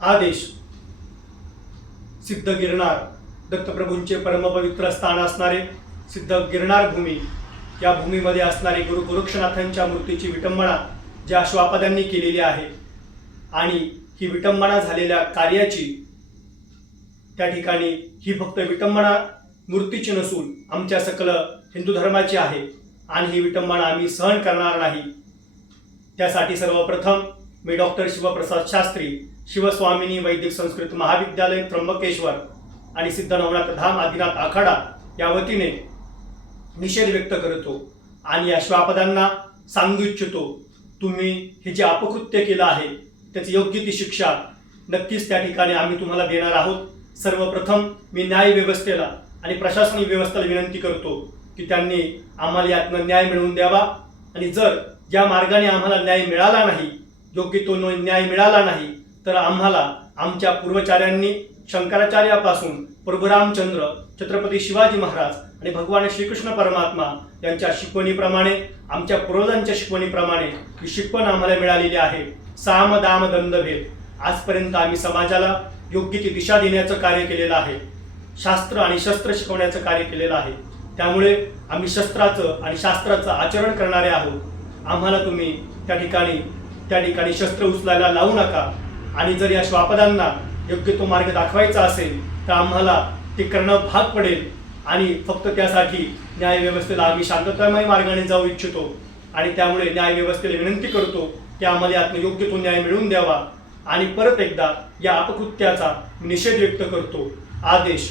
आदेश सिद्ध गिरनार दत्तप्रभूंचे परमपवित्र स्थान असणारे सिद्ध गिरनार भूमी या भूमीमध्ये असणारी गुरु गोरक्षनाथांच्या मूर्तीची विटंबना ज्या श्वापदांनी केलेली आहे आणि ही विटंबना झालेल्या कार्याची त्या ठिकाणी ही फक्त विटंबना मूर्तीची नसून आमच्या सकल हिंदू धर्माची आहे आणि ही विटंबना आम्ही सहन करणार नाही. त्यासाठी सर्वप्रथम मी डॉक्टर शिवप्रसाद शास्त्री शिवस्वामिनी वैदिक संस्कृत महाविद्यालय त्र्यंबकेश्वर आणि सिद्ध नवनाथ धाम आदिनाथ आखाडा या वतीने निषेध व्यक्त करतो आणि या श्वापदांना सांगू इच्छितो. तुम्ही हे जे अपकृत्य केलं आहे त्याची योग्य ती शिक्षा नक्कीच त्या ठिकाणी आम्ही तुम्हाला देणार आहोत. सर्वप्रथम मी न्याय व्यवस्थेला आणि प्रशासनिक व्यवस्थेला विनंती करतो की त्यांनी आम्हाला यातनं न्याय मिळवून द्यावा. आणि जर ज्या मार्गाने आम्हाला न्याय मिळाला नाही योग्य तो न्याय मिळाला नाही तर आम्हाला आमच्या पूर्वचार्यांनी शंकराचार्यापासून प्रभुरामचंद्र छत्रपती शिवाजी महाराज आणि भगवान श्रीकृष्ण परमात्मा यांच्या शिकवणीप्रमाणे आमच्या पूर्वजांच्या शिकवणीप्रमाणे ही शिकवण आम्हाला मिळालेली आहे. साम दाम दंडभेद आजपर्यंत आम्ही समाजाला योग्य ती दिशा देण्याचं कार्य केलेलं आहे. शास्त्र आणि शस्त्र शिकवण्याचं कार्य केलेलं आहे. त्यामुळे आम्ही शस्त्राचं आणि शास्त्राचं आचरण करणारे आहोत. आम्हाला तुम्ही त्या ठिकाणी त्या ठिकाणी शस्त्र उचलायला लावू नका. आणि जर या श्वापदांना योग्य तो मार्ग दाखवायचा असेल तर आम्हाला ते करणं भाग पडेल. आणि फक्त त्यासाठी न्यायव्यवस्थेला आम्ही शांततामय मार्गाने जाऊ इच्छितो. आणि त्यामुळे न्यायव्यवस्थेला विनंती करतो की आम्हाला यातनं योग्य तो न्याय मिळवून द्यावा. आणि परत एकदा या अपकृत्याचा निषेध व्यक्त करतो. आदेश